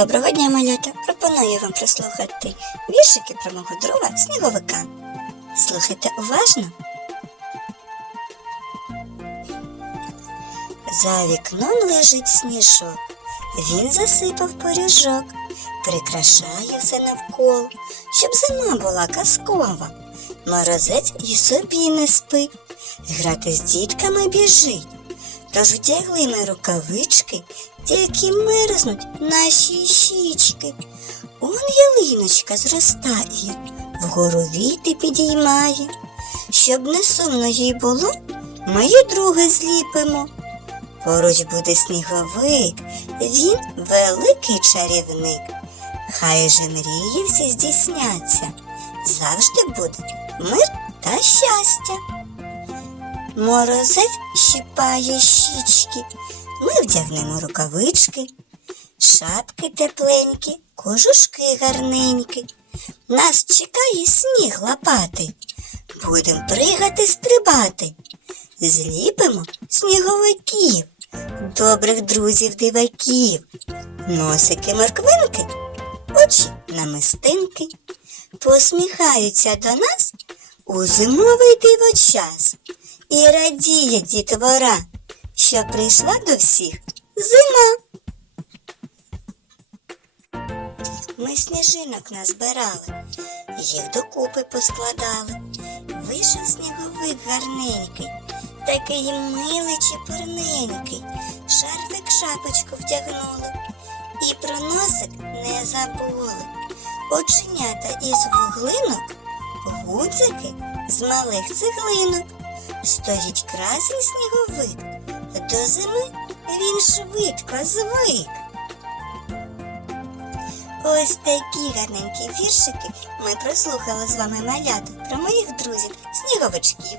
Доброго дня, малята! Пропоную вам прослухати віршики про мого друга сніговика. Слухайте уважно. За вікном лежить сніжок. Він засипав поріжок, прикрашає все навколо, щоб зима була казкова. Морозець і собі не спить, грати з дітками біжить. Тож вдягли ми рукавички, тільки мерзнуть наші щічки. Он ялиночка зростає, вгору віти підіймає. Щоб не сумно їй було, ми її друге зліпимо. Поруч буде сніговик, він великий чарівник. Хай же мрії всі здійсняться, завжди буде мир та щастя. Морозець щипає щічки, ми вдягнемо рукавички, шапки тепленькі, кожушки гарненькі. Нас чекає сніг лапати, будем пригати стрибати. Зліпимо сніговиків, добрих друзів диваків, носики морквинки, очі намистинки, посміхаються до нас у зимовий дивочас. І радіє дітвора, що прийшла до всіх зима. Ми сніжинок назбирали, їх докупи поскладали. Вийшов сніговик гарненький, такий милий чепурненький, шарфик шапочку вдягнули, і про носик не забули. Оченята із вуглинок, гудзики з малих цеглинок. Стоїть красний сніговик, до зими він швидко звик. Ось такі гарненькі віршики ми прослухали з вами малята про моїх друзів, сніговичків.